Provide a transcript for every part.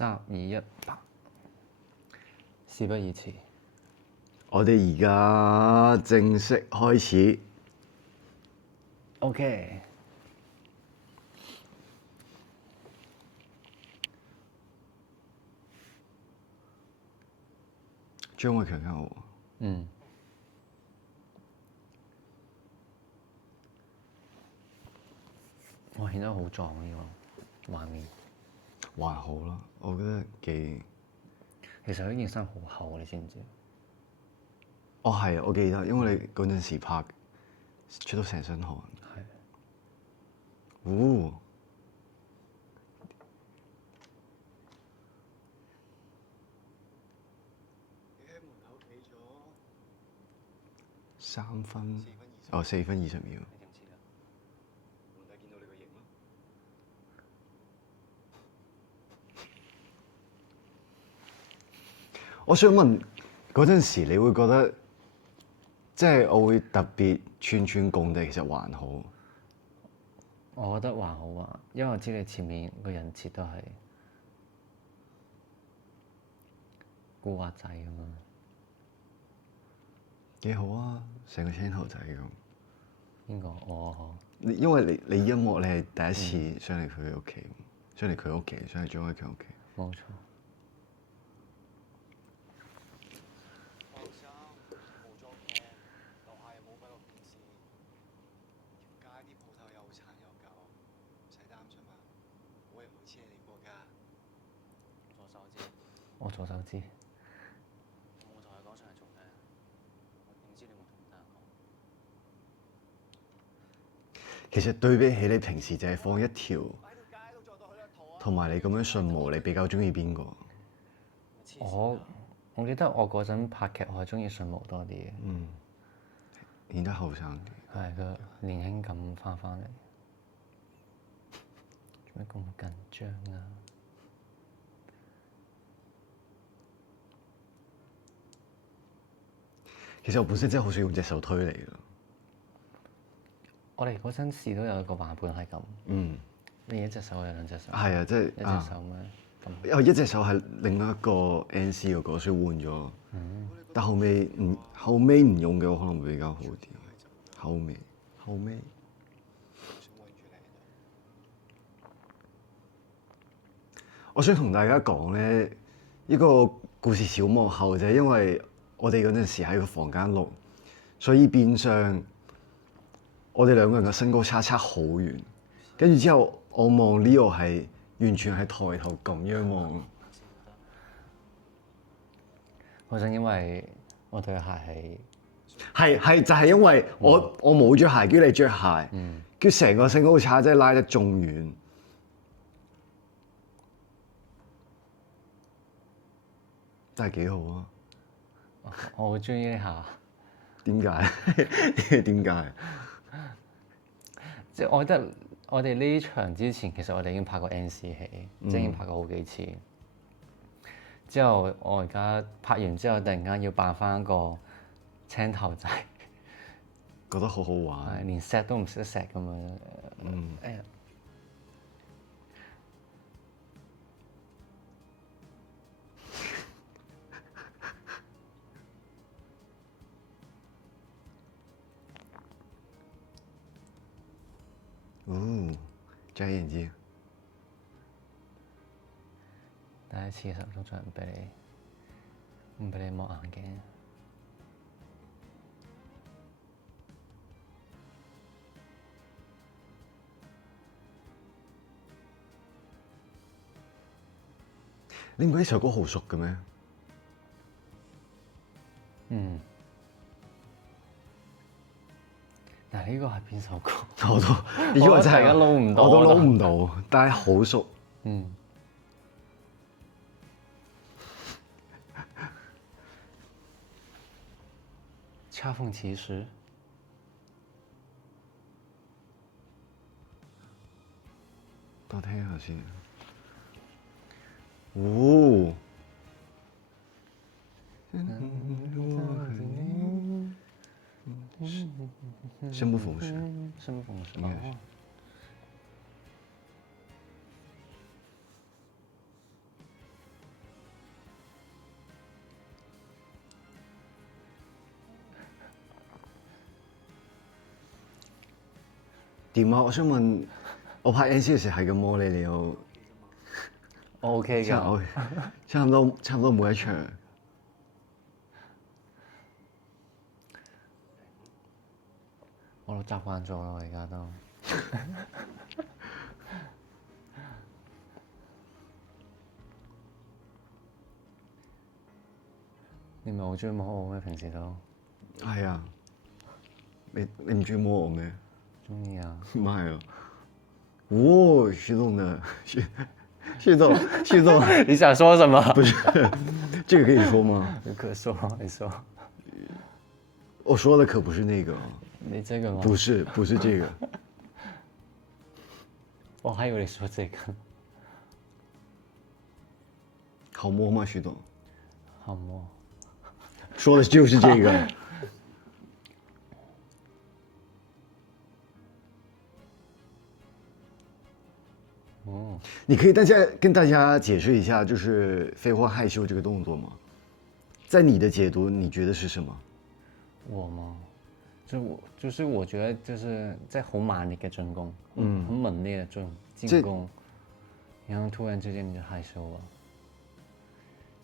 3、2、1，事不宜遲。我哋而家正式開始。OK。張偉強啱我。嗯。哇，顯得好壯呢個畫面。還好啦，我覺得幾。其實呢件衫好厚，你知唔知？哦，係啊，我記得，因為你嗰陣時拍，出到成身汗。係。哦。你喺門口企咗3分，哦4分20秒。你點知㗎？皇帝見到你個型咯。我想問嗰陣時，你會覺得即係我會特別串貢地，其實還好。我覺得還好啊，因為我知你前面個人設都係古惑仔咁嘛。幾好啊，成個青頭仔咁。邊個？我因為你音樂你係第一次上嚟佢屋企，上嚟佢屋企，上嚟張偉強屋企。冇錯。我左手知。我同佢講上嚟做咩？我點知你會同得人講？其實對比起你平時淨係放一條，同埋你咁樣順毛，你比較中意邊個？我記得我嗰陣拍劇，我係中意順毛多啲嘅。嗯。顯得後生啲。係個年輕感翻嚟。做咩咁緊張啊？其實我本身真係好想用隻手推你㗎。我哋嗰陣時都有一個版本係咁。嗯。你一隻手有兩隻手？係啊，即係一隻手咩？因為一隻手係另一個 NC 嗰個，所以換咗。但後尾唔用嘅話，可能會比較好啲。後尾。我想同大家講咧，呢個故事小幕後就係因為我哋嗰陣時喺個房間錄，所以變相我哋兩個人嘅身高差好遠。跟住之後，我望 Leo 係完全係抬頭咁樣望。嗰陣因為我對鞋係就係因為我冇着鞋，叫你着鞋，跟住成個身高差真係拉得仲遠。真係幾好啊！我好中意呢下。點解？點解？即係我覺得我哋呢場之前，其實我哋已經拍過 NC 戲，即係已經拍過好幾次。之後我而家拍完之後，突然間要扮翻一個青頭仔，覺得好好玩。連錫都唔識得錫咁樣。哎呀！哦，摘眼睛。第一次嘅時候通常唔俾你摸眼鏡。你唔覺得呢首歌好熟嘅咩？嗯。嗱，呢個係邊首歌？我都，呢個真係撈唔到，我都撈唔到，但係好熟。嗯。恰逢其時。多聽下先。哦。生不逢時。生不逢時。點啊？我想問，我拍 NC 嘅時係咁摸你有我 OK 㗎，差唔多每一場。我都習慣咗啦，我而家都。你唔係好中意摸我咩？平時都係啊，你唔中意摸我咩？中意啊！唔係啊，哦，徐總的，徐總，你想說什麼？不是，這個可以說嗎？你可說，你說。我說的可不是那個，你這個嗎？不是這個。我還以為你說這個。好摸嗎，徐總？好摸。說的就是這個。哦，你可以跟大家解釋一下，就是飛花害羞這個動作嗎？在你的解讀，你覺得是什麼？我嗎？就是我覺得就是在好猛烈嘅進攻，很猛烈嘅進攻，然後突然之間你就害羞了。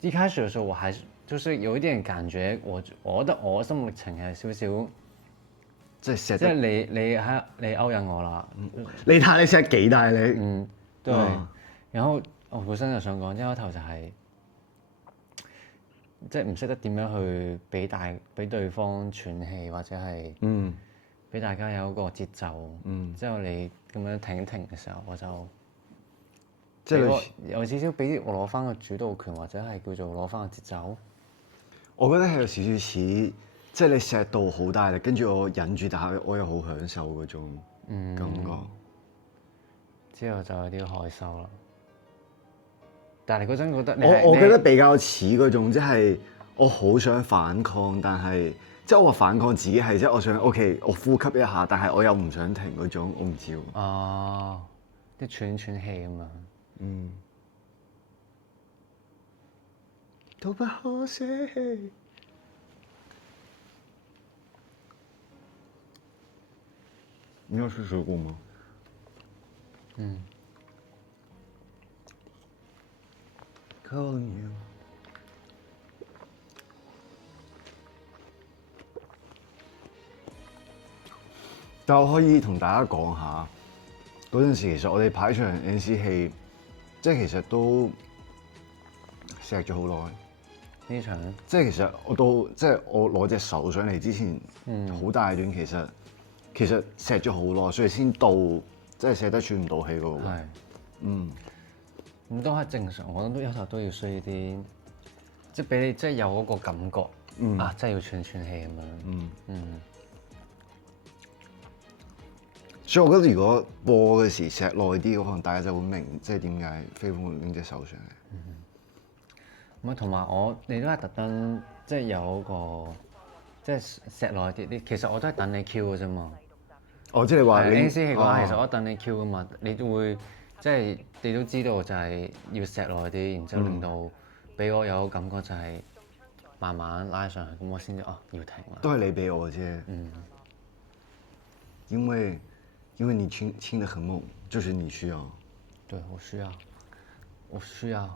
一開始的時候我還是就是有一點感覺，我覺得我心路歷程係少少，即係你勾引我啦，你睇你錫幾大你？嗯，對。然後我本身就想講，一開頭就係即係唔識得點樣去俾對方喘氣，或者係俾大家有一個節奏。之後你咁樣停一停嘅時候，我就即係有少少俾我攞翻個主導權，或者係叫做攞翻個節奏。我覺得係有少少似，即係你錫到好大力，跟住我忍住，但係我又好享受嗰種感覺。之後就有啲害羞啦。但係你嗰陣覺得我覺得比較似嗰種，即係我好想反抗，但係即係我話反抗自己係即係我想 OK，我呼吸一下，但係我又唔想停嗰種，我唔知喎。哦，啲喘氣咁樣。都不可捨棄。你有試食過嗎？Calling you。但我可以同大家講下，嗰陣時其實我哋排場 NC 戲，即係其實都錫咗好耐。呢場即係其實即係我攞隻手上嚟之前，好大段其實錫咗好耐，所以先到即係錫得喘唔到氣嗰個位。咁都係正常，我覺得有時候都要需要啲，即係俾你即係有嗰個感覺，啊，真係要喘氣咁樣。所以我覺得如果播嘅時錫耐啲，可能大家就會明，即係點解飛虎會拎隻手上嚟。咁啊，同埋你都係特登，即係有個即係錫耐啲。其實我都係等你 Q 嘅啫嘛。哦，即係話 NC 戲嘅話，其實我等你 Q 噶嘛，你都會即係你都知道就係要錫耐啲，然之後令到俾我有個感覺就係慢慢拉上去，咁我先至要停啦。都係你俾我啫。因為你親得很猛，就是你需要。對，我需要。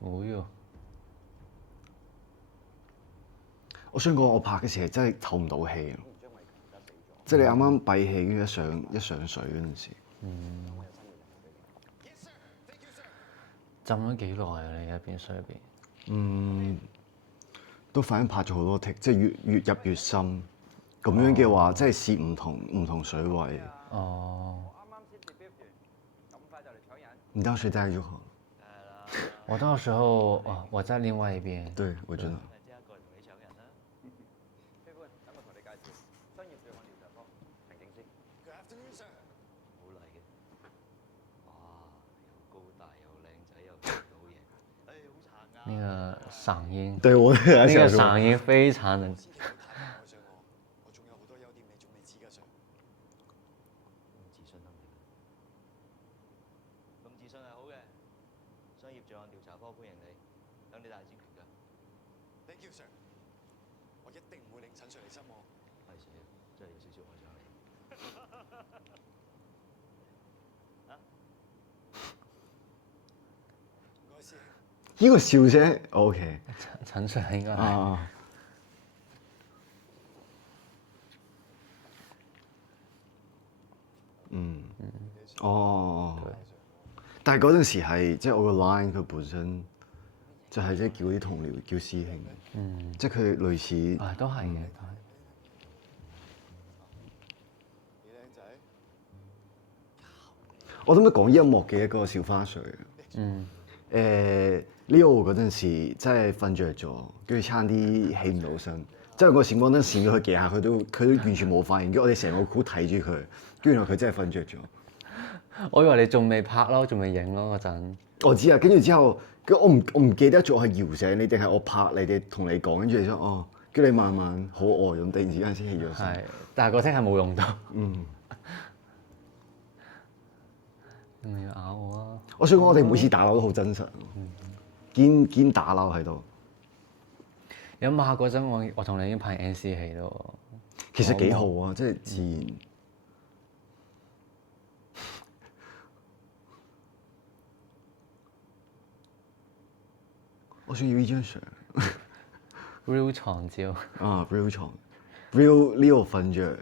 哦喲！我想講，我拍嘅時係真係透唔到氣，即係你啱啱閉氣，跟住一上水嗰陣時。浸咗幾耐啊？你喺邊水入邊？都反正拍咗好多剔，即係越入越深。咁樣嘅話，即係試唔同水位。哦。你當時帶就好。我到時候我在另外一邊。對，我知道。即刻過嚟同你搶人啦！飛官，等我同你介紹商業罪案調查科平警司。Good afternoon, sir。好嚟嘅。哇，又高大又靚仔又做到嘢，好殘啊！那個嗓音。對，我那個嗓音非常的。我仲有好多優點你仲未知㗎，sir。咁自信得唔得？咁自信係好嘅。商業罪案調查科歡迎你，等你大展拳腳。Thank you, sir。我一定唔會令陳 Sir 你失望。係死，真係有少少愛上你。唔該師兄。呢個笑聲 OK 陳 Sir 應該係。啊。哦。但係嗰陣時係即係我個 line 佢本身就係即係叫啲同僚叫師兄，即係佢類似。啊，都係嘅，都係。我諗都講音樂嘅一個小花絮。Leo 嗰陣時真係瞓着咗，跟住差啲起唔到身，即係個閃光燈閃咗佢幾下，佢都完全冇反應，跟住我哋成個 crew 睇住佢，跟住原來佢真係瞓着咗。我以為你仲未拍咯，仲未影咯嗰陣。我知啊，跟住之後，我唔記得咗係搖醒你定係我拍你哋同你講，跟住你話哦，跟住你慢慢好呆咁，突然之間先起咗身。係，但係個聲係冇用到。你咪要咬我啊！我想講我哋每次打鬧都好真實，堅打鬧喺度。有冇下嗰陣我同你已經拍 NC 戲咯。其實幾好啊，即係自然。我想要呢張相。real 床照。啊 ，real 床 ，real Leo 瞓着。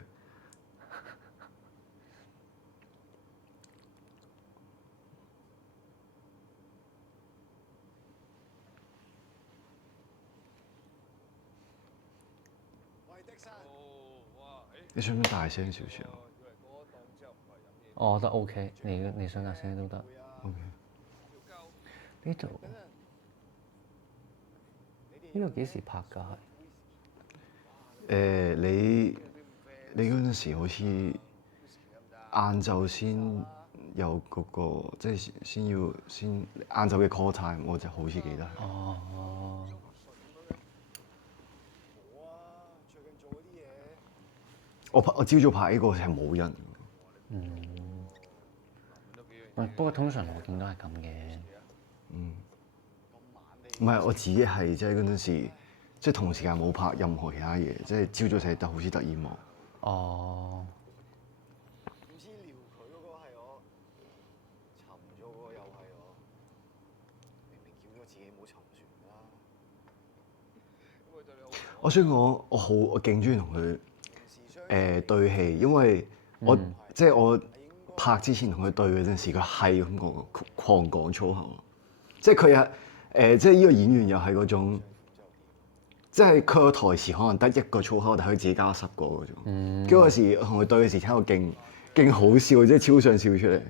你想唔想大聲少少？我覺得 OK，你想大聲都得。OK。呢度幾時拍㗎？你嗰陣時好似晏晝先有嗰個，即係先晏晝嘅 call time，我就好似記得。哦。我朝早拍呢個係冇人。不過通常我見到係咁嘅。唔係我自己係即係嗰陣時，即係同時間冇拍任何其他嘢，即係朝早寫得好似得意幕。哦。唔知撩佢嗰個係我，沉咗嗰個又係我，明明叫咗自己冇沉船啦。我想講，我勁中意同佢對戲，因為即係我拍之前同佢對嗰陣時，佢係咁講狂講粗口，即係佢即係呢個演員又係嗰種，即係佢個台詞可能得一個粗口，但係佢自己加10個嗰種。跟住嗰時同佢對嘅時，聽到勁好笑，即係超想笑出嚟。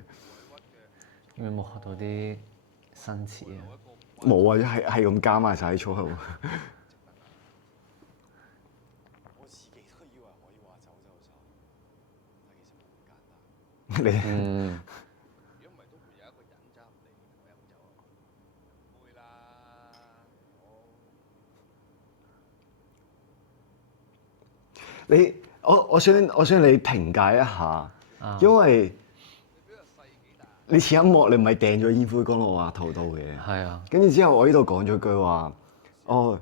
有冇學到啲新詞啊？冇啊，係咁加埋晒啲粗口。我自己都以為可以話走就走，但其實冇咁簡單。你如果唔係都會有一個人揸唔嚟我飲酒啊！唔會啦，我想你評價一下，因為你似音樂，你唔係掟咗煙灰缸落我額頭度嘅。係啊。跟住之後，我呢度講咗句話，我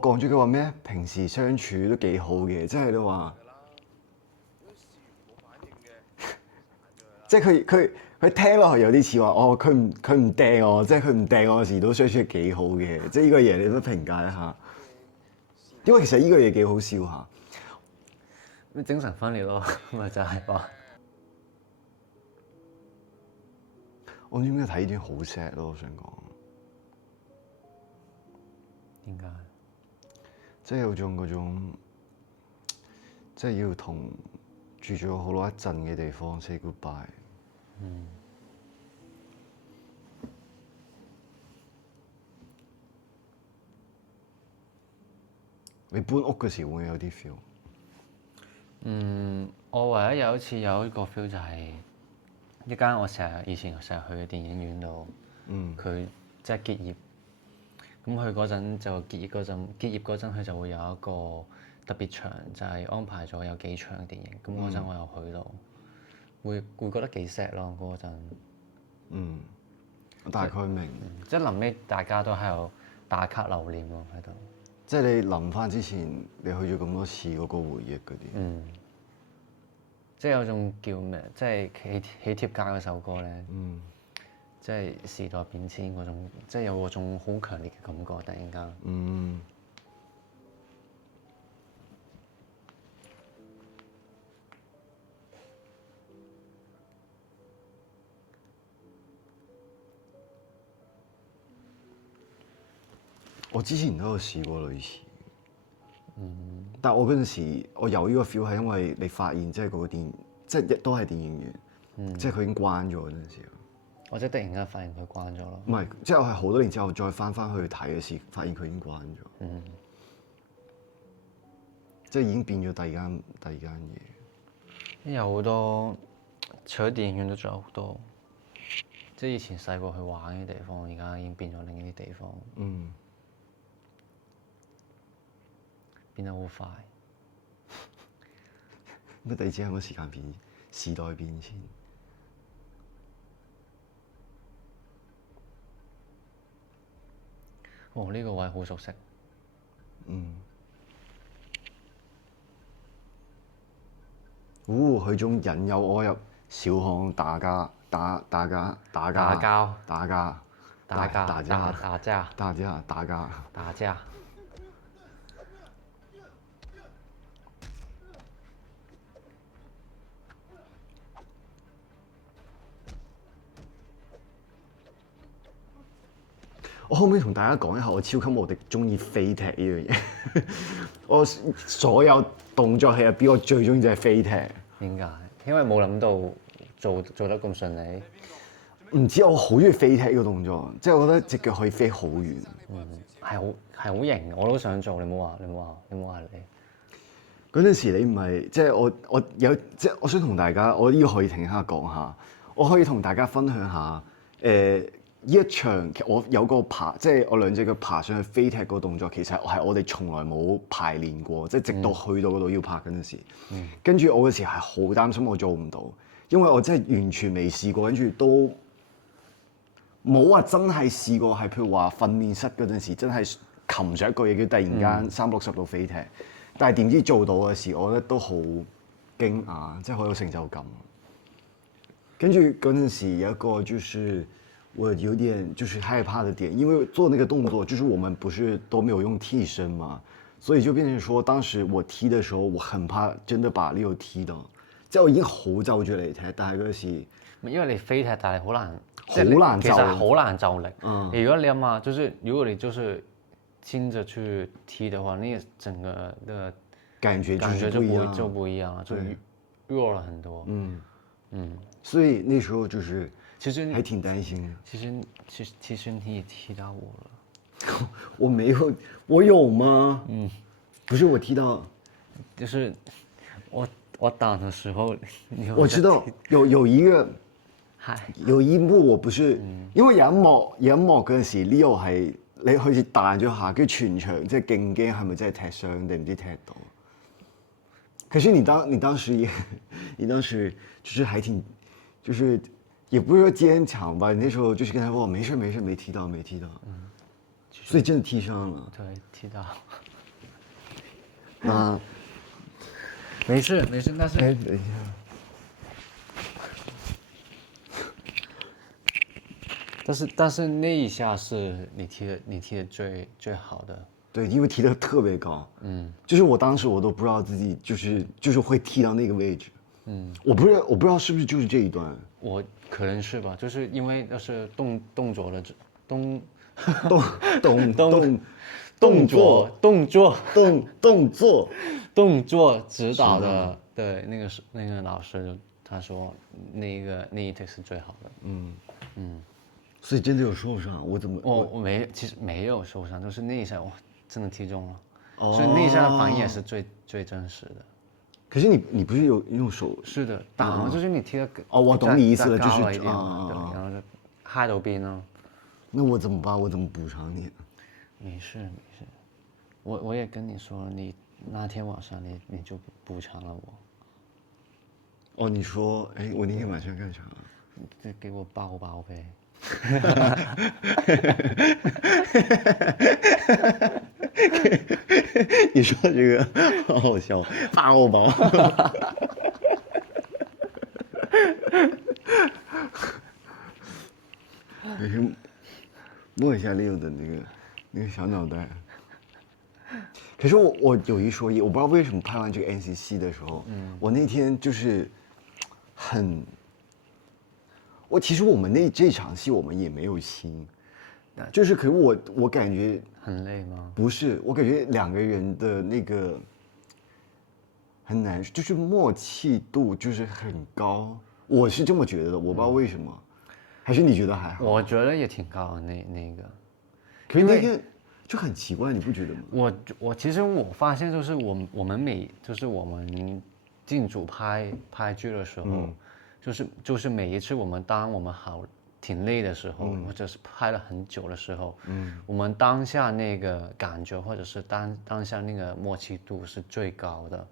講咗句話咩？平時相處都幾好嘅，即係你話，即係佢聽落去有啲似話，哦，佢唔掟我，即係佢唔掟我時都相處得幾好嘅，即係呢個嘢你都評價一下。因為其實呢個嘢幾好笑下。精神分裂咯，咪就係話。我點解睇呢段好 sad 咯？我想講。點解？即係有種嗰種，即係要同住咗好耐一陣嘅地方 say goodbye。你搬屋嘅時候會有啲 feel。我唯一有一次有一個 feel 就係一間我以前成日去嘅電影院度，佢即係結業。咁佢嗰陣就結業嗰陣佢就會有一個特別場，就係安排咗有幾場電影。咁嗰陣我又去到，會覺得幾 sad 咯嗰陣。我大概明。即係臨尾大家都喺度打卡留念咯喺度。即係你臨翻之前，你去咗咁多次嗰個回憶嗰啲。即係有種叫咩？即係喜帖街嗰首歌咧。即係時代變遷嗰種，即係有嗰種好強烈嘅感覺，突然間。我之前都有試過類似，但係我嗰陣時，我有呢個 feel 係因為你發現即係嗰個電，即係都係電影院，即係佢已經關咗嗰陣時。或者突然間發現佢關咗咯。唔係，即係我係好多年之後再翻去睇嘅時，發現佢已經關咗。即係已經變咗第二間嘢。有好多，除咗電影院都仲有好多，即係以前細個去玩嘅地方，而家已經變咗另一啲地方。變得好快。咁第二隻係個時代變遷。哦，呢個位好熟悉。佢仲引誘我入小巷打交。我可唔可以同大家講一下，我超級無敵中意飛踢呢樣嘢。我所有動作戲入邊，我最中意就係飛踢。點解？因為冇諗到做得咁順利。唔知我好中意飛踢呢個動作，即係我覺得隻腳可以飛好遠。係好型，我都想做。你唔好話你。嗰陣時你唔係即係我有即係我想同大家，我呢個可以停下講下，我可以同大家分享下呢一場我有個即係我兩隻腳爬上去飛踢個動作，其實係我哋從來冇排練過，即係直到去到嗰度要拍嗰陣時，跟住我嗰時係好擔心我做唔到，因為我真係完全未試過，跟住都冇話真係試過係譬如話訓練室嗰陣時真係擒上一個嘢叫突然間360度飛踢，但係點知做到嘅時，我覺得都好驚訝，即係好有成就感。跟住嗰陣時有一個就是我有點就是害怕的點，因為做那個動作，就是我們不是都沒有用替身嘛，所以就變成說，當時我踢的時候，我很怕真的把Leo踢到，即係我已經好就住嚟踢，但係嗰時因為你飛踢，但係好難，其實好難就力。如果你諗下，就是如果你就是親着去踢的話，那整個的感覺就不一樣，就弱了很多。所以那時候就是其實還挺擔心的。其實你也踢到我了。我沒有，我有嗎？不是我踢到，就是我打的時候，我知道有一幕我不是，因為有一幕嗰陣時 Leo 係你好似彈咗下，跟住全場即係勁驚係咪真係踢傷定唔知踢到？可是你當時就是還挺，就是也不是說堅強吧，你那時候就是跟他說沒事沒踢到，所以真的踢傷了。對，踢到。那沒事，但是。等一下。但是那一下是你踢的最好的。對，因為踢得特別高，就是我當時我都不知道自己就是會踢到那個位置，我不知道是不是就是這一段，我可能是吧，就是因為那是動作的動作指導的，對，那個老師就他說那一 take 是最好的，所以真的有受傷，我怎麼我其實沒有受傷，就是那一下哇真的踢中了，所以那一下的反應也是最真實的。可是你不是有用手？是的，打就是你踢的我懂你意思了，就是對，然後就嗨到邊咯。那我怎麼辦？我怎麼補償你？沒事，我也跟你說，你那天晚上你就補償了我。哦，你說，哎，我那天晚上幹啥？就給我抱唄。你说这个好好笑，发欧包。没事，摸一下 Leo 的那个小脑袋。可是我有一说一，我不知道为什么拍完这个 NCC 的时候，我那天就是其实我们这场戏我们也没有心，就是可是我感觉很累吗？不是，我感觉两个人的那个很难，就是默契度就是很高，我是这么觉得的，我不知道为什么，还是你觉得还好？我觉得也挺高的那个。可是那天就很奇怪，你不觉得吗？其实我发现就是我们进组拍剧的时候，就是每一次当我们挺累的时候，或者是拍了很久的时候，我们当下那个感觉或者是当下那个默契度是最高的，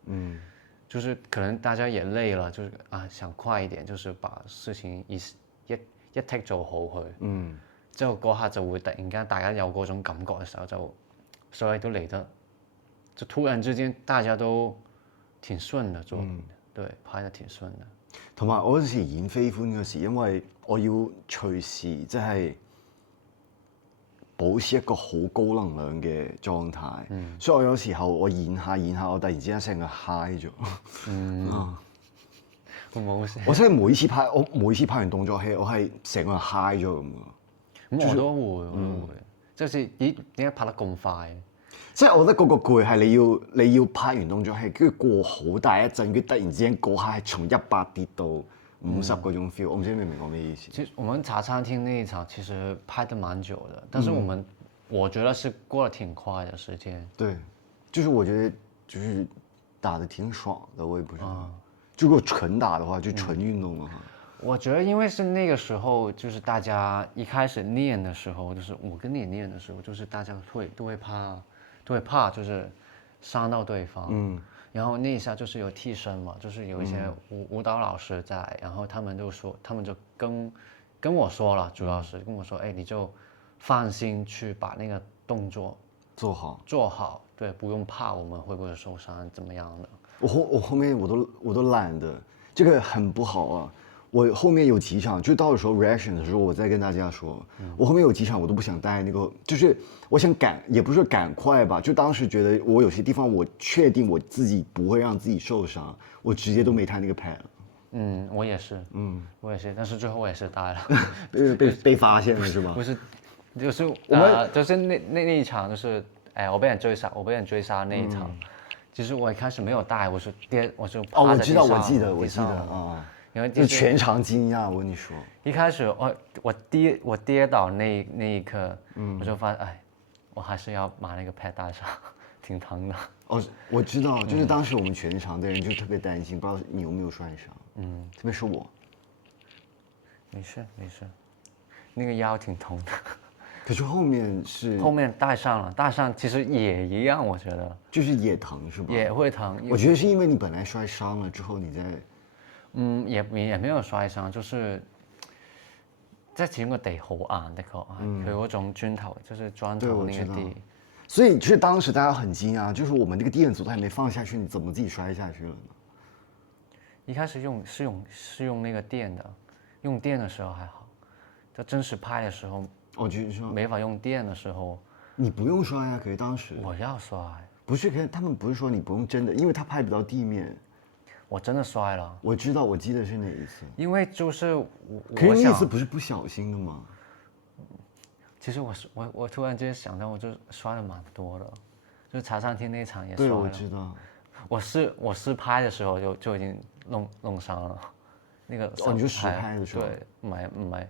就是可能大家也累了，就是想快一点，就是把事情一 take 做好佢，之後嗰下就會突然間大家有嗰種感覺嘅時候，就所有都嚟得，就突然之間大家都挺順的做，對，拍得挺順的。同埋我嗰時演飛歡嗰時，因為我要隨時即係保持一個好高能量嘅狀態，所以我有時候我演下，我突然之間成個 high 咗。會冇事。我真係每次拍完動作戲，我係成個人 high 咗咁嘅。咁我都會，我都會，即係好似咦點解拍得咁快？即係我覺得嗰個攰係你要拍完動作戲，跟住過好大一陣，跟住突然之間嗰下係從100跌到50嗰種 feel，我唔知你明唔明我咩意思？其實我們茶餐廳那一場其實拍得蠻久的，但是我覺得是過得挺快的時間。對，就是我覺得就是打得挺爽的，我也不知道。如果純打的話，就純運動的話。我覺得因為是那個時候，就是大家一開始練的時候，就是我跟你練的時候，就是大家都會怕，就是傷到對方。然後那一下就是有替身嘛，就是有一些舞蹈老師在，然後他們就跟我說了，主要是跟我說，哎，你就放心去把那個動作做好，對，不用怕我們會不會受傷怎麼樣的。我後面我都懶得，這個很不好啊。我後面有幾場，就到的時候 reaction 的時候，我再跟大家說，我後面有幾場我都不想帶那個，就是我想也不是說趕快吧，就當時覺得我有些地方我確定我自己不會讓自己受傷，我直接都沒帶那個 pad 了。我也是，我也是，但是最後我也是帶了，被發現了是吧？不是，就是就是那一場就是，哎，我被人追殺那一場，其實我一開始沒有帶，我就趴在地上。我記得啊。就全場驚訝，我跟你說。一開始我跌倒那一刻，我就發現，哎，我還是要把那個 pad 帶上，挺疼的。我知道，就是當時我們全場的人就特別擔心，不知道你有沒有摔傷。特別是我。沒事，那個腰挺痛的。可是後面帶上了，帶上其實也一樣，我覺得。就是也疼是吧？也會疼。我覺得是因為你本來摔傷了之後，你再。也沒有摔傷，就是即係始終個地好硬的確，佢嗰種磚頭就是磚頭那個地。所以就是當時大家很驚訝，就是我們那個電阻都還沒放下去，你怎麼自己摔下去了呢？一開始是用那個電的，用電的時候還好，在真實拍的時候，就是說沒法用電的時候，你不用摔啊，可是當時我要摔。不是，可是他們不是說你不用真的，因為他拍不到地面。我真的摔了。我知道，我記得是哪一次。因為就是可是那次不是不小心的嗎？其實我突然間想到，我就摔了蠻多的，就是茶餐廳那場也摔了。對，我知道。我試拍的時候就已經弄傷了，那個。哦，你就試拍的時候。對，唔係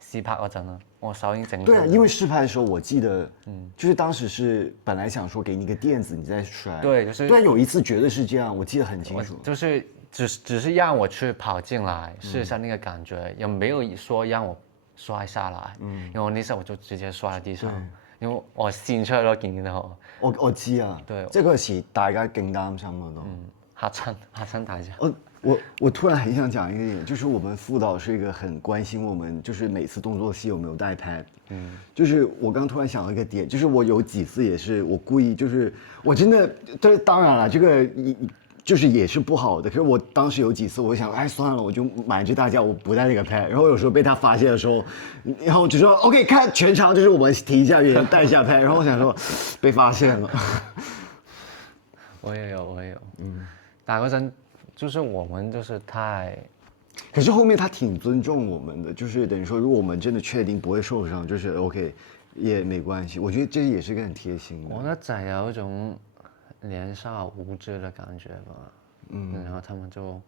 試拍嗰陣啊，我手已經整。對啊，因為試拍的時候，我記得，就是當時是本來想說給你一個墊子，你再摔。對，就是。但有一次絕對是這樣，我記得很清楚。就是只是讓我去跑進來試一下那個感覺，也沒有說讓我摔下來。因為那時候我就直接摔喺地上，因為我跣出咗見到。我知啊，對，即係嗰時大家勁擔心啊都。嚇親大家。我突然很想讲一个点，就是我们副导是一个很关心我们，就是每次动作戏有没有带 pad。就是我刚突然想到一个点，就是我有几次也是我故意，就是我真的，这当然了，这个就是也是不好的。可是我当时有几次，我想，哎，算了，我就瞒着大家，我不带这个 pad。然后有时候被他发现的时候，然后就说 OK， 看全场就是我们提一下原因，带一下 pad。然后我想说，被发现了。我也有，打嗰陣就是我们就是太，可是后面他挺尊重我们的，就是等于说，如果我们真的确定不会受伤，就是 OK， 也没关系。我觉得这也是个很贴心的。我覺得就係有一種年少無知的感覺吧。然後他們就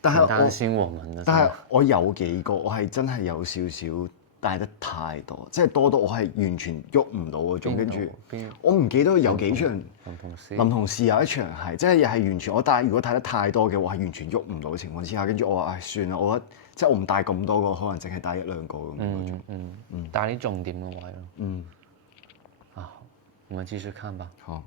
但係很擔心我們的。但係我有幾個，我係真係有少少帶得太多，即係多到我係完全喐唔到嗰種。跟住我唔記得有幾場林同事有一場係，即係又係完全我帶，如果帶得太多嘅，我係完全喐唔到嘅情況之下，跟住我話唉算啦，我覺得即係我唔帶咁多個，可能淨係帶一兩個咁嗰種。帶啲重點嘅位咯。啊，我們繼續看吧。好。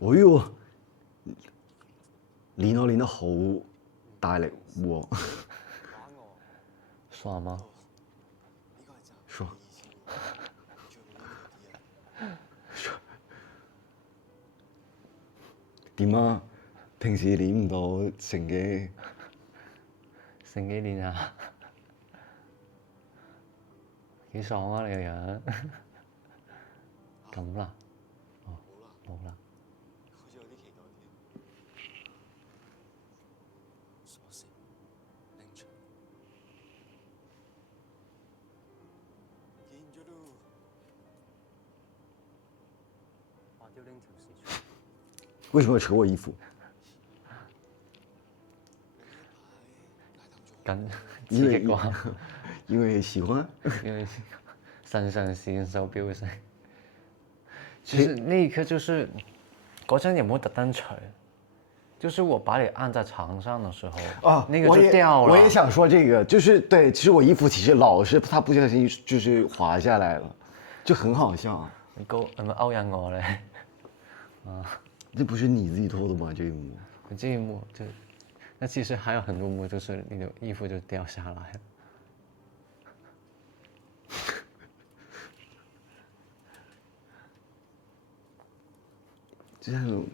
哎呦，練我練得好大力喎！爽嗎？爽。點啊？平時練唔到成幾練啊？幾爽啊！你個樣。咁啦。哦，冇啦。為什麼要扯我衣服？刺激啩？因為喜歡。因為腎上腺素飆升。其實那一刻就是嗰陣有冇特登除？就是我把你按在床上的時候，啊，那個就掉了。我也想說這個，就是對，其實我衣服其實老是它不小心就是滑下來了，就很好笑。你勾係咪勾引我咧？啊，這不是你自己脫的嗎？這一幕？這一幕就，那其實還有很多幕，就是你的衣服就掉下來了。這樣。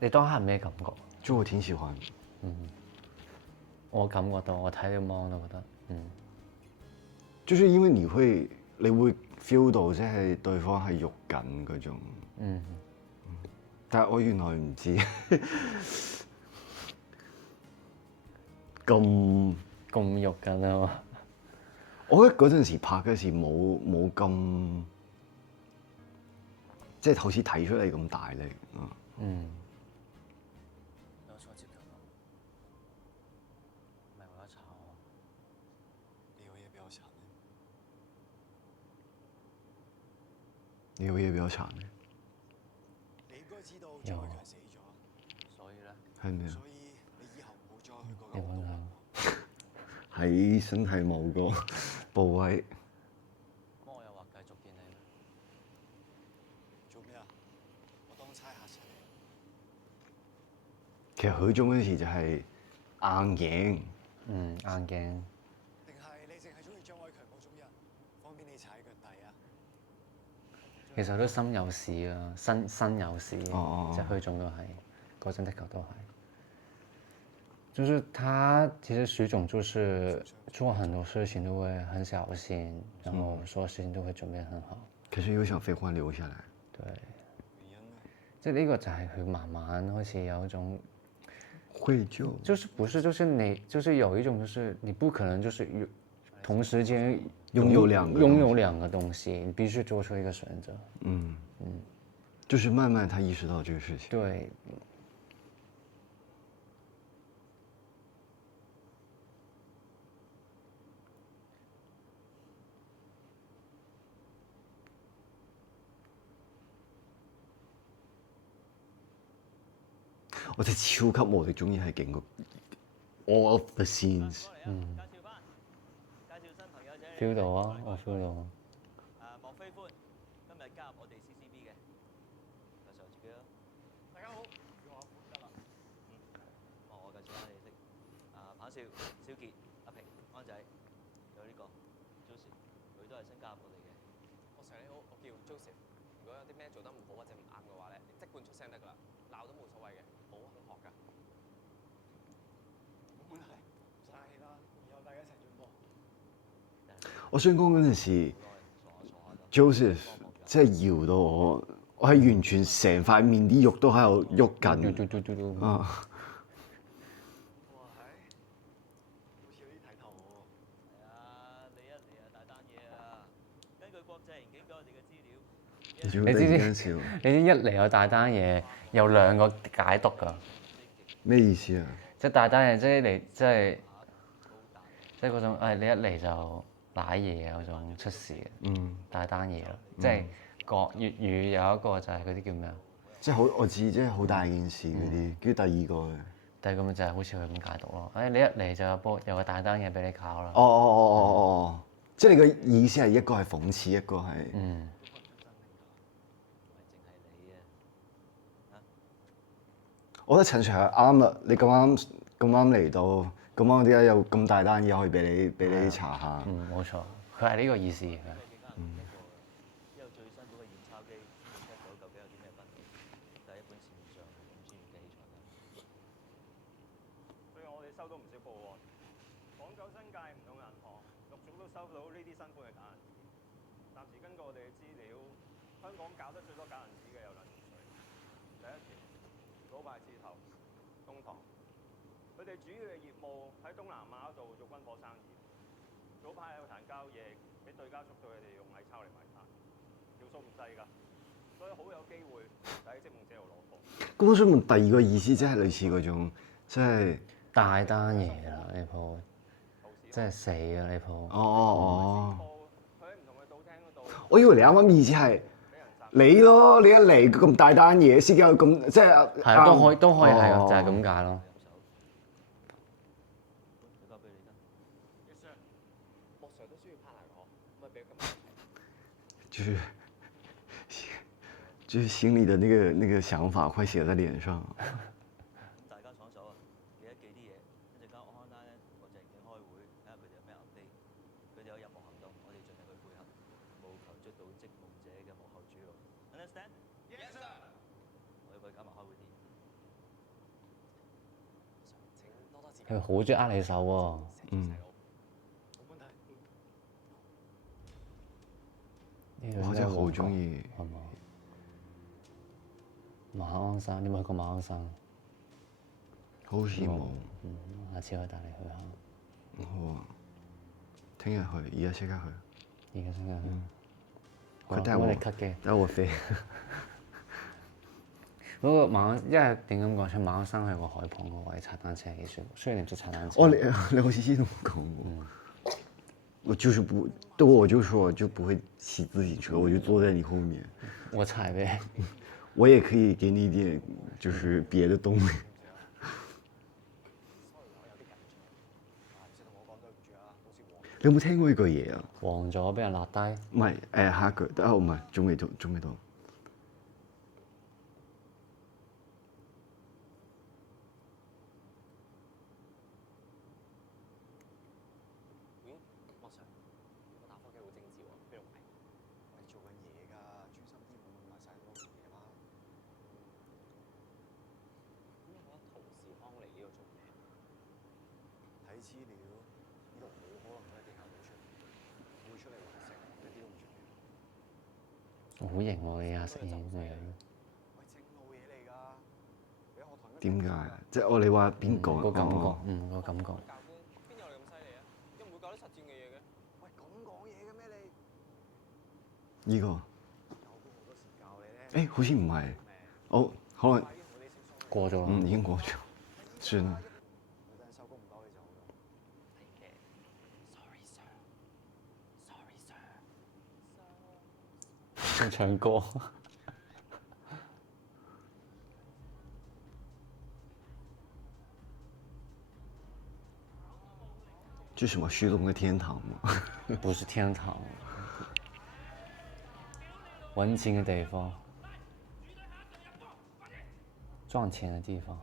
你當刻係咩感覺？就我挺喜歡。我感覺到，我睇個 mon 都覺得，就是因為你會 feel 到即係對方係喐緊嗰種。但係我原來唔知咁喐緊啊嘛。我覺得嗰陣時拍嗰時冇咁，即係好似睇出嚟咁大力。有錯接近我，唔係為咗炒我。你有嘢比較慘咩？你有嘢比較慘咩？你應該知道張偉強死咗，所以咧係咩啊？所以你以後唔好再去嗰你揾下。喺身體某個部位。咁我又話繼續見你咩？做咩啊？我當差嚇親你。其實許中嗰時就係硬頸。硬頸。定係你淨係中意張偉強嗰種人，方便你踩腳底啊？其實都心有事啊，身有事，即係許總都係嗰陣的確都係。就是他其實許總就是做很多事情都會很小心，然後所有事情都會準備很好。可是又想飛歡留下來。對。即係呢個就係佢慢慢開始有一種愧疚。就是不是就是你就是有一種就是你不可能就是同時間擁有兩個東西，你必須做出一個選擇。就是慢慢他意識到這個事情。對。我真係超級無敵中意係勁過 all of the scenes。feel 到啊，我 feel 到。莫非歡今日加入我哋 CCB 嘅，介紹自己啦。大家好，叫我歡得啦。我介紹下你識。彭少、小傑、阿平、安仔，有呢個 Joseph，佢都係新加入我哋嘅。Sir 你好，我叫 Joseph。如果有啲咩做得唔好或者唔啱嘅話咧，你即管出聲得㗎啦，鬧都冇所謂嘅，好肯學㗎。冇問題，唔使客氣啦，以後大家一齊進步。我想講嗰陣時，Joseph 真係搖到我係完全成塊面啲肉都喺度喐緊。啊！哇係，好似有啲睇頭喎。係啊，你一嚟啊大單嘢啊！根據國際刑警俾我哋嘅資料，你知唔知？你知一嚟有大單嘢，有兩個解讀㗎。咩意思啊？即係大單嘢，即係嚟，即係嗰種你一嚟就賴嘢嗰種出事嘅。大單嘢咯，即係粵語有一個就係嗰啲叫咩啊？即係好，我知，即係好大件事嗰啲。跟住第二個嘅。第二個咪就係好似佢咁解讀咯。你一嚟就有個大單嘢俾你搞啦。哦，即係你個意思係一個係諷刺，一個係。我覺得陳 Sir 啱啦，你咁啱嚟到，咁啱點解有咁大單嘢可以俾你查下？冇錯，佢係呢個意思嘅。之後最新嗰個驗鈔機check到究竟有啲咩問題，但係一般市面上係咁專業嘅器材㗎。最近我哋收到唔少報案，港九新界唔同銀行陸續都收到呢啲新款嘅假銀紙。暫時根據我哋嘅資料，香港搞得最多假銀紙嘅有兩條水。第一條，老牌字頭東堂，佢哋主要嘅業務喺東南亞嗰度做軍火生意。早排有壇交易，俾對家捉到佢哋用偽鈔嚟買單，條數唔細㗎，所以好有機會喺積夢者度攞貨。咁我想問第二個意思，即係類似嗰種，即係大單嘢啦呢鋪，即係死啦呢鋪。哦。佢喺唔同嘅賭廳嗰度，我以為你啱啱意思係你咯，你一嚟咁大單嘢，先有咁即係。係都可以係就係咁解咯。交俾你得。Yes sir，莫 Sir 都需要 partner 嘅嗬，咁咪俾佢咁就是心裡的那個想法，快寫在臉上。咁大家爽手啊，記得記啲嘢。一陣間我開單咧，國際刑警開會，睇下佢哋有咩 update。佢哋有任何行動，我哋盡力去配合，務求捉到積夢者嘅幕後主腦。Understand？ Yes sir。我要佢加埋開會添。請多多指佢好中意握你手喎。冇問題。我真係好中意。係嘛？馬鞍山，你有冇去過馬鞍山？好似冇。下次可以帶你去下。好啊。聽日去，而家即刻去。而家先去。佢帶我哋 cut 嘅。帶我飛。嗰個馬鞍，因為點咁講？出馬鞍山係個海旁個位，踩單車係幾舒服。雖然你唔識踩單車。哦，你好似之前同我講過。我就是不，對我就說我就不會騎自行車，我就坐在你後面。我踩唄。我也可以給你一點，就是別的動力。你有冇聽過一個嘢啊？黃咗俾人落低。唔係，下一句，唔係，仲未到。莫 Sir，我打火機好精緻喎，邊度買？我哋做緊嘢㗎，專心啲，唔好買晒咁多嘢啦。咁我覺得陶氏康利呢度做咩？睇資料，呢度冇可能喺地下賭出，會出嚟揾食，一啲都唔出奇。好型喎！你阿食嘢咁樣。喂，正路嘢嚟㗎，你學堂點解？即係你話邊個？個感覺，個感覺。教官邊有你咁犀利啊？都唔會教啲實戰嘅嘢嘅。喂，咁講嘢嘅咩你？呢個。教官好多時教你咧。好似唔係。可能。過咗啦。已經過咗。算啦。你等收工唔多你就好啦。係嘅。Sorry sir。Sorry sir。仲唱歌。就什麼虛榮嘅天堂嘛。不是天堂，揾錢嘅地方，賺錢嘅地方。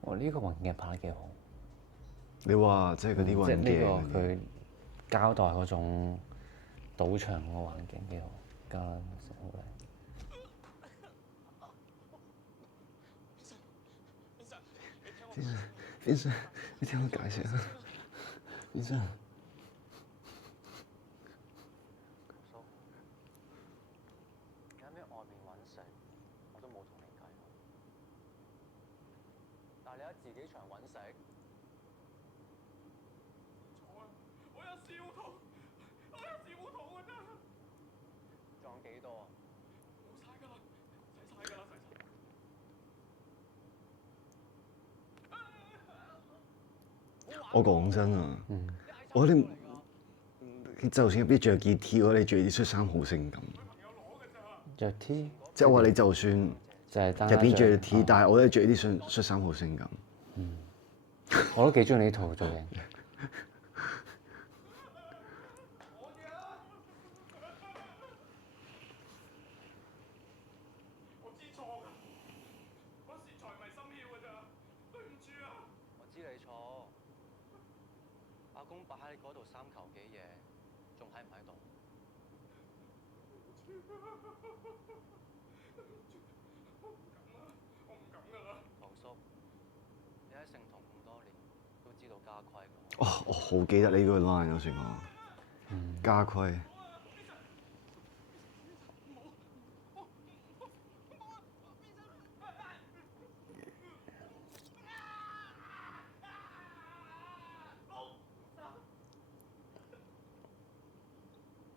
我呢個運鏡拍得幾好，你話即係嗰啲即係運鏡呢嗰啲個佢交代嗰種賭場嗰個環境幾好，加好靚。先生，你聽我解釋啊，先生。叔，你喺咩外面揾食，我都冇同你計喎。但係你喺自己場揾食，我有少肚，我有少肚㗎咋。仲有幾多啊？冇晒㗎啦，洗晒㗎啦，洗晒。我講真啊，我哋就算入邊着件 T，我哋着啲恤衫好性感。着 T，即係話你就算就係單入邊着 T，哦但係我都着啲恤衫好性感。我都幾中意呢套造型。我知錯㗎，嗰時財迷心竅㗎咋，對唔住啊！我知你錯，阿公擺喺嗰度3球幾嘢，仲喺唔喺度？我唔敢㗎啦。唐叔，你喺聖堂咁多年，都知道家規㗎。哦，我好記得呢個 line 嗰時我家規。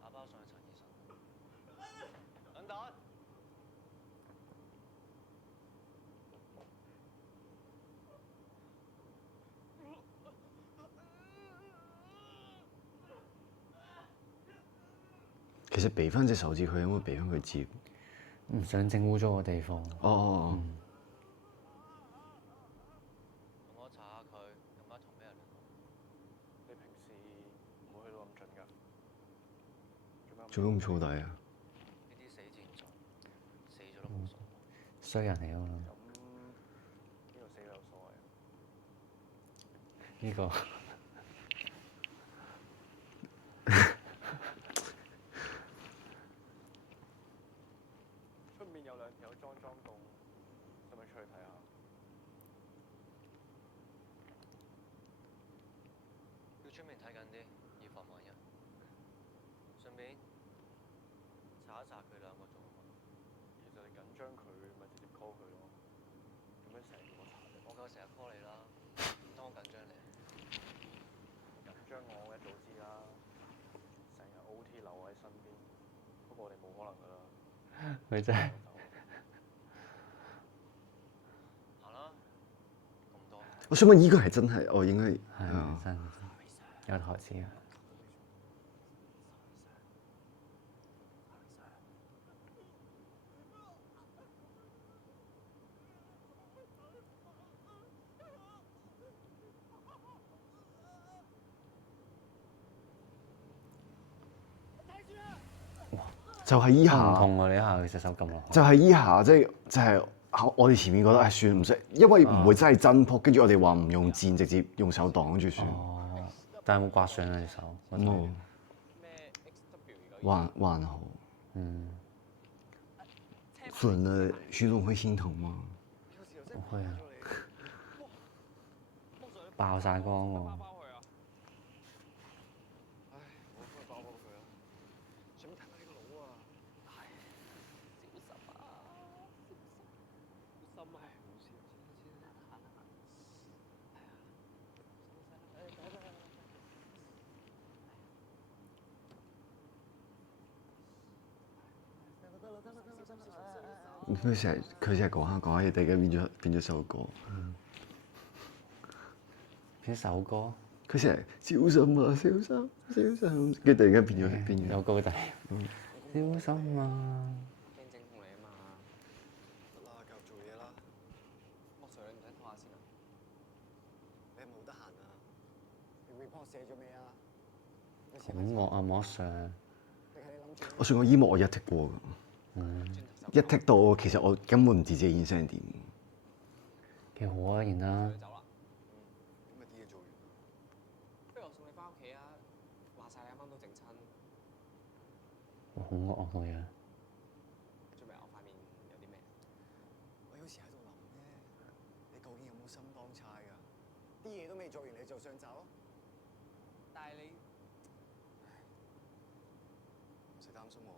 打包上去陳醫生。等等。其實俾翻隻手指佢，應該俾翻佢接。唔想整污糟個地方。哦哦哦。同我查下佢近排同咩人聯絡？你平時唔會去到咁盡㗎。做乜咁燥底啊？呢啲死賤種，死咗都冇所謂。衰人嚟㗎嘛。咁呢個死有所謂。呢個出面有兩條裝洞，使唔使出去睇下？要出面睇緊啲，以防萬一。順便查一查佢兩個做乜。其實你緊張佢，咪直接 call 佢咯。做咩成日要我查啫？我夠成日 call 你啦，唔通我緊張你？緊張我一早知啦，成日 OT 留喺身邊，不過我哋冇可能㗎啦。佢真係行啦，咁多。我想問依個係真係，我應該係啊真有台詞啊！就係依唔下，痛喎，你一下佢隻手撳落去。就係依下，即係我哋前面覺得算唔識，因為唔會真係真撲，跟住我哋話唔用箭，直接用手擋住算。哦，但係有冇刮傷啊隻手？冇，咩 XW 還好。嗯，損了，徐總會心疼嗎？唔會啊，爆晒光喎。包佢啊！唉，我幫佢包佢啊！想睇下呢個佬啊！唉，小心啊！小心啊！冇事先。佢成日講下嘢，突然間變咗首歌。邊首歌？佢成日小心啊，小心，小心，跟住突然間變咗。有高低。小心啊！驚整痛你啊嘛。得啦，繼續做嘢啦。莫 Sir 你唔使拖下先啊？你係咪好得閒啊？你 report 寫咗未啊？咁惡啊，莫 Sir。我上個醫幕我一剔過㗎，一剔到其實我根本唔知自己演成點。幾好啊，然啦。走啦。咁咪啲嘢做完。不如我送你翻屋企啊！話晒你啱啱都整親，好惡啊個樣。做咩我塊面有啲咩？我有時喺度諗咧，你究竟有冇心當差㗎？啲嘢都未做完你就想走？但係你唔使擔心我，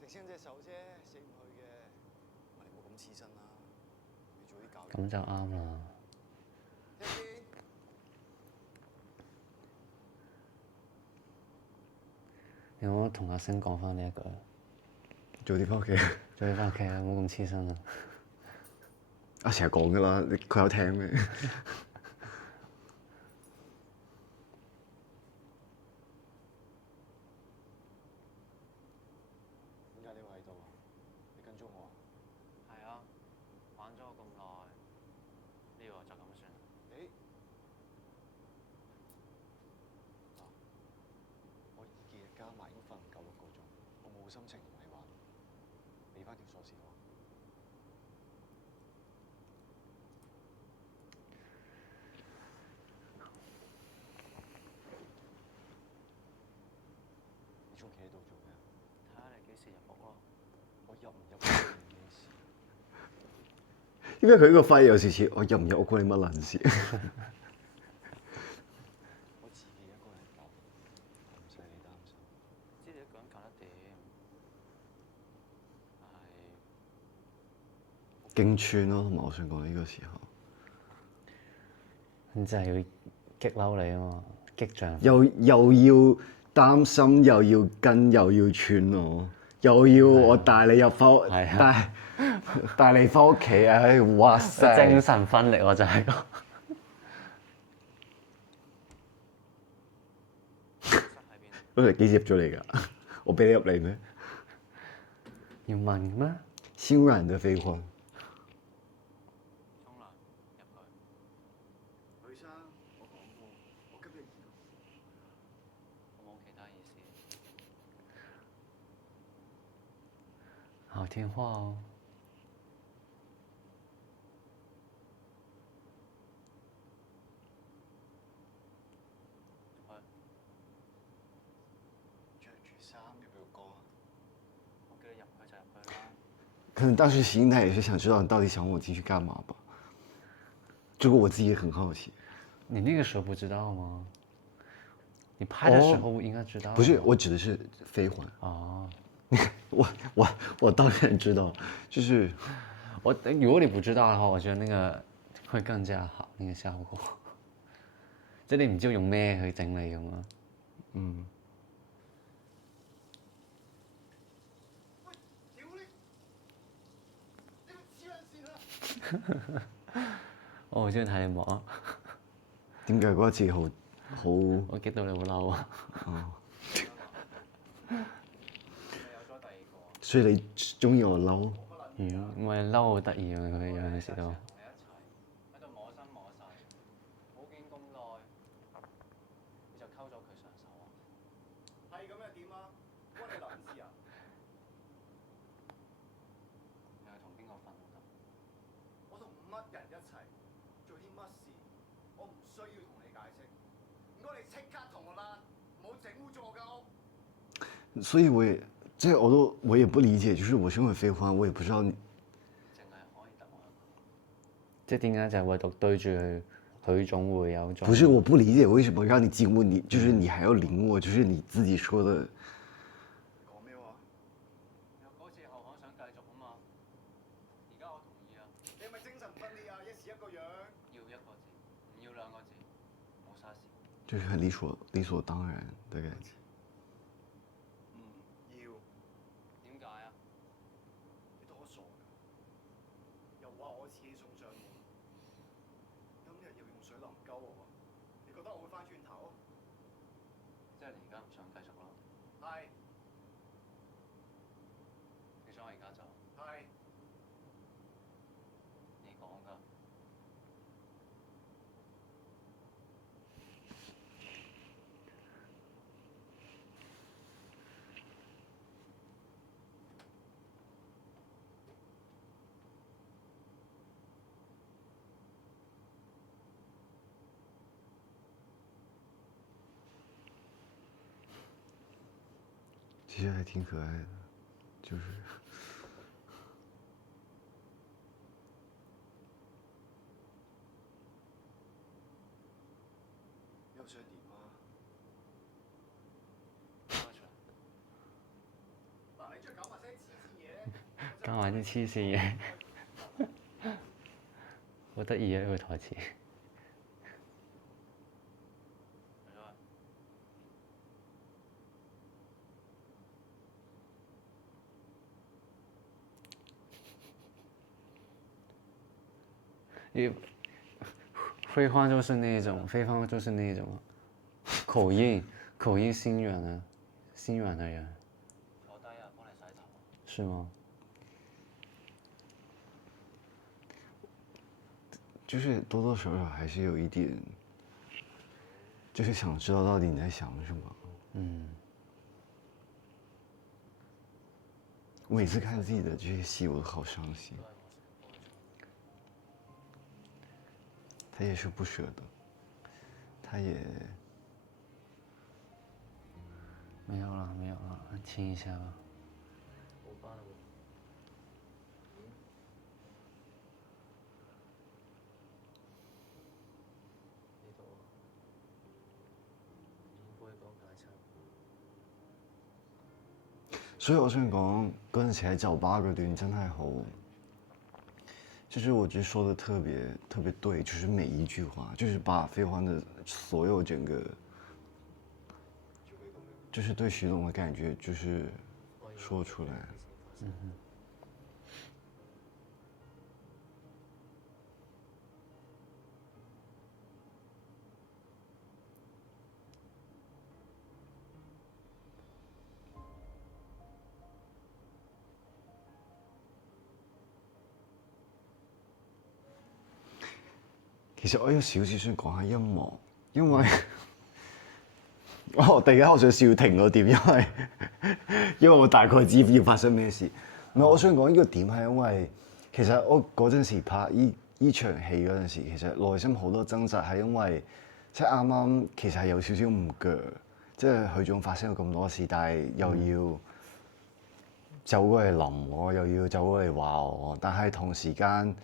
直親隻手啫，死唔去嘅。你唔好咁黐身啦，你早啲搞。咁就啱啦。你可唔可以同阿星講翻呢一句？早啲翻屋企。早啲翻屋企啊！唔好咁黐身啊！我成日講㗎啦，佢有聽咩？點解你會喺度啊？你跟蹤我啊？係啊，玩咗我咁耐，呢個就咁算。誒，嗱，我2日加埋已經瞓唔夠6個鐘，我冇心情同你玩，俾翻條鎖匙我。你仲企喺度做咩啊？睇下你幾時入屋咯。我入唔入關你咩事？因為佢呢個肺有時似我入唔入屋關你乜撚事？我自己一個人搞，唔使你擔心。知你一個人搞得掂，但係勁串咯，同埋我想講呢個時候，咁就係要激嬲你啊嘛，激將。又要擔心，又要跟，又要串我，又要我帶你入翻屋，係啊帶你翻屋企，唉，哇塞！精神分裂我就係個。嗰時幾時入咗嚟㗎？我俾你入嚟咩？要問咩？欣然的飛歡。沖涼入去。許生，我講過，我急你唔到。我冇其他意思。好聽話哦。着住衫要不要歌啊？我叫你入去就入去啦。可能當時心態也是想知道你到底想我進去幹嘛吧。這個我自己很好奇。你那個時候不知道嗎？你拍的時候應該知道。不是，我指的是飛歡。哦，我當然知道，就是如果你不知道的話，我覺得那個會更加好，那個效果。即係你唔知道用咩去整理咁啊。嗯。我好中意睇你幕啊！點解嗰一次好？我激到你好嬲啊！所以你中意我嬲？唔係嬲好得意啊！佢有陣時都。喺度摸身摸勢，冇見咁耐，你就溝咗佢上手啊？係咁又點啊？關你撚事啊？你係同邊個瞓都得？我同乜人一齊做啲乜事，我唔需要同你解釋。唔該，你即刻同我啦，唔好整污咗我間屋。所以我也不理解，就是我身為飛歡，我也不知道你。淨係可以得我一個。即係點解就係唯獨對住許總會有種？不是，我不理解為什麼讓你進屋，你就是你還要領我，就是你自己說的。講咩話？有嗰次後巷想繼續啊嘛，而家我同意啊，你係咪精神分裂啊？一時一個樣。要一個字，唔要兩個字，冇嘥事。就是很理所當然的感覺。要。點解啊？你當我傻㗎？又話我自己送上門，今日又要鳩我，你覺得我會翻轉頭？即係你而家唔想繼續咯？係你想我而家走？係。你講㗎。其实还挺可爱的，就是又想點啊？嗱，你中意搞埋些黐線嘢，加埋啲黐線嘢，好得意啊！呢句台詞。也，废话就是那种，废话就是那种口音心软的人。坐低啊，幫你洗頭。是吗？就是多多少少还是有一点，就是想知道到底你在想什么。嗯。我每次看自己的这些戏，我都好伤心。他也是不舍得，他也没有了，没有了，亲一下吧。冇翻啦喎。呢度啊，飲杯講解餐。所以我想講嗰陣時喺酒吧嗰段真係好，就是我覺得說的特別對，就是每一句話，就是把飛歡的所有整個，就是對徐總的感覺，就是說出來。嗯哼。其實我有少少想講下音樂，因為我突然間好想笑停個點，因為我大概知要發生咩事。唔係，我想講呢個點係因為其實我嗰陣時拍依場戲嗰陣時，其實內心好多掙扎，係因為即係啱啱其實係有少少唔腳，即係許總發生咗咁多事，但係又要走過嚟淋我，又要走過嚟話我，但係同時間。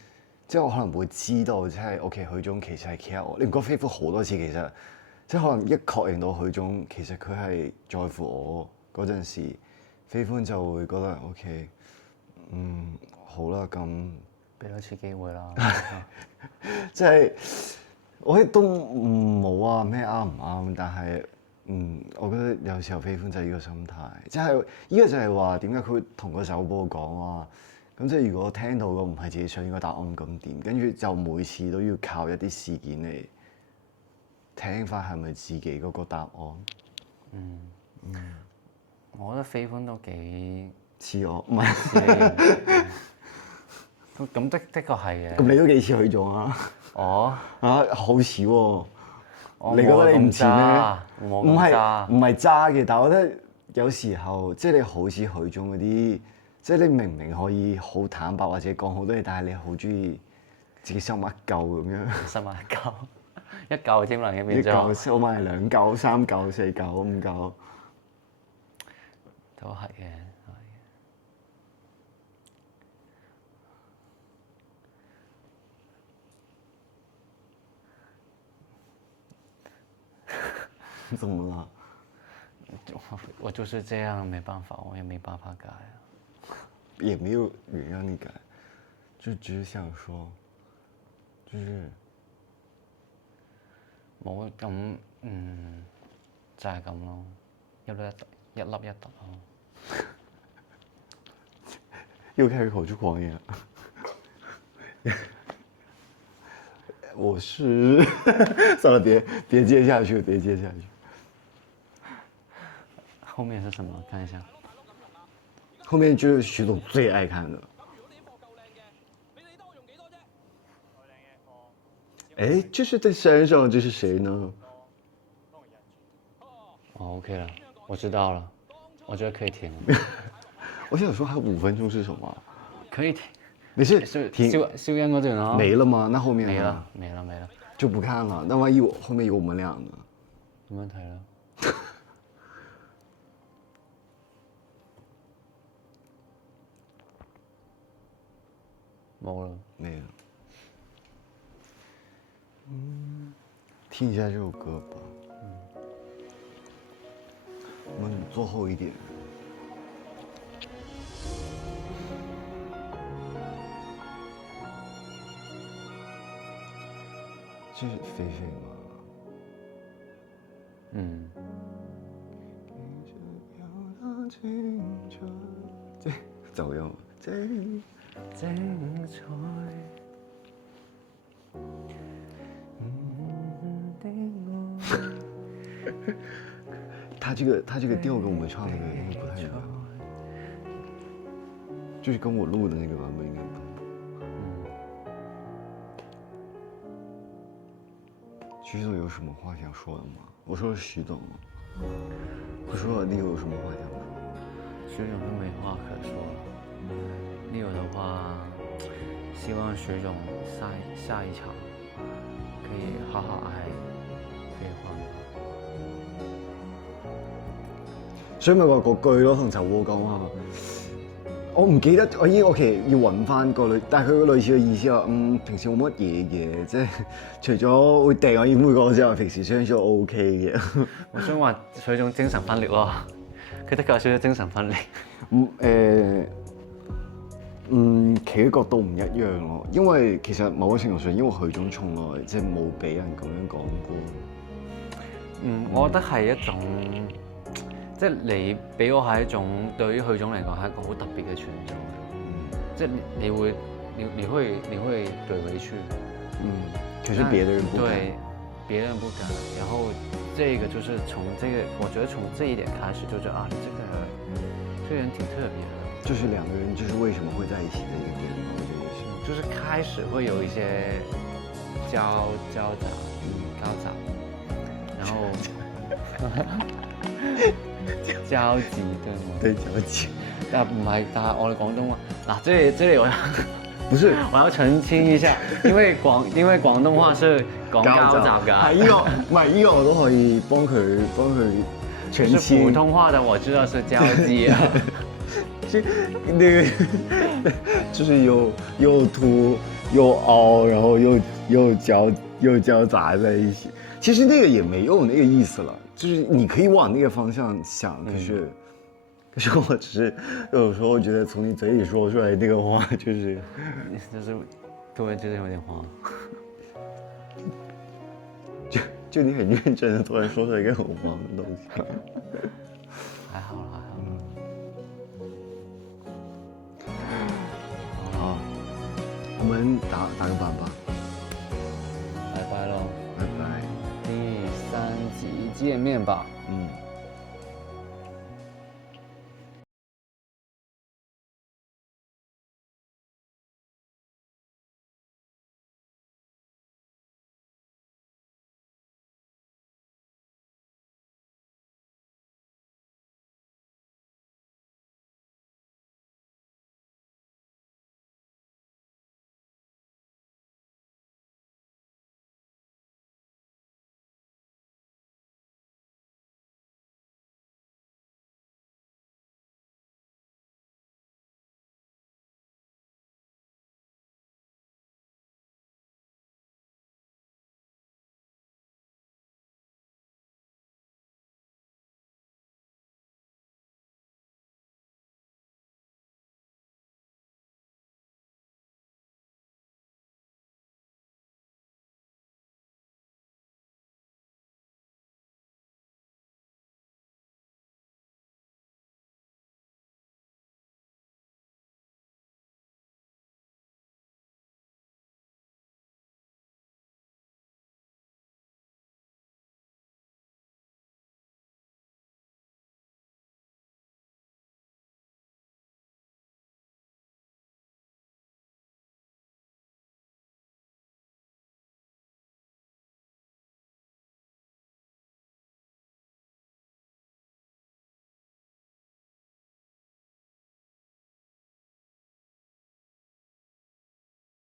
即係我可能會知道，即係 OK，許總其實係 care 我。你唔覺飛夫好多次其實，即係可能一確認到許總其實佢係在乎我嗰陣時，飛夫就會覺得 OK，好啦咁，俾多次機會啦。即係我亦都冇話咩啱唔啱，但係我覺得有時候飛夫就係呢個心態，即係呢個就係話點解佢會同個首播講話。咁即係如果聽到個唔係自己想要個答案咁點？跟住就每次都要靠一啲事件嚟聽翻係咪自己嗰個答案？我覺得飛歡都幾似我，唔係。咁的確係嘅。咁你都幾似許總啊？哦。好似喎。我你覺得你唔似咩？唔係渣嘅，但係我覺得有時候即係你好似許總嗰啲。即係你明明可以好坦白或者講好多嘢，但係你好中意自己收埋一嚿咁樣。收埋一嚿添啦，已經變咗。一嚿收埋2嚿、3嚿、4嚿、5嚿。都係嘅，係。怎麼了？我就是這樣，沒辦法，我也沒辦法改啊。也沒有人讓你改，就只是想說，就是冇咁，就係咁咯，一粒一突咯。又開始口出狂言了。我是算了，别接下去，别接下去。后面是什么？看一下。后面就是徐总最爱看的。哎，这是在山上，这是谁呢？哦，OK 了，我知道了，我觉得可以停了。我想说还有5分钟是什么？可以停。没事，燒停。燒音嗰段咯。没了吗？那后面呢沒了，就不看了。那万一后面有我們倆呢？冇問題啦。冇了。没了。听一下这首歌吧。我们坐后一点。这是菲菲吗？嗯。走樣精彩。他这个调跟我们唱的那个不太一样，就是跟我录的那个版本应该不太一样。徐总有什么话想说的吗？我说徐总，我说你有什么话想说？徐总都没话可说了。Leo 的话，希望徐总下一场可以好好愛飛歡。所以咪話嗰句咯，同陳和講話。我唔記得，我依我其實要揾翻個類，但係佢個類似嘅意思話，平時冇乜嘢嘅，即係除咗會掟我煙灰缸之外，平時相處都 OK 嘅。我想話佢種精神分裂咯，佢的確有少少精神分裂。企嘅角度唔一樣咯，因為其實某個程度上，因為許總從來即係冇俾人咁樣講過。我覺得係一種，即係你俾我係一種對於許總嚟講係一個好特別嘅存在。即係你會對回去。可是別的人不敢。對，別人不敢。然後這個就是從這個，我覺得從這一點開始就覺得啊，這個人挺特別的。就是兩個人，就是為什麼會在一起的一個點嘛，我覺得是。就是開始會有一些交雜，然後交集對嗎？對，交集。但唔係，但係我哋廣東話嗱，這裡我要不是，我要澄清一下，因為廣東話是講交雜㗎。係呢個，唔係呢個我都可以幫佢澄清。是普通話的，我知道是交際啊。是那個，就是又凸又凹，然後又交雜在一起。其實那個也沒有那個意思了，就是你可以往那個方向想，可是我只是有時候覺得從你嘴裡說出來那個話，就是突然之間有點慌。就你很認真的突然說出來一個很慌的東西。還好啦。我們打個板吧，拜拜咯，拜拜，第3集見面吧。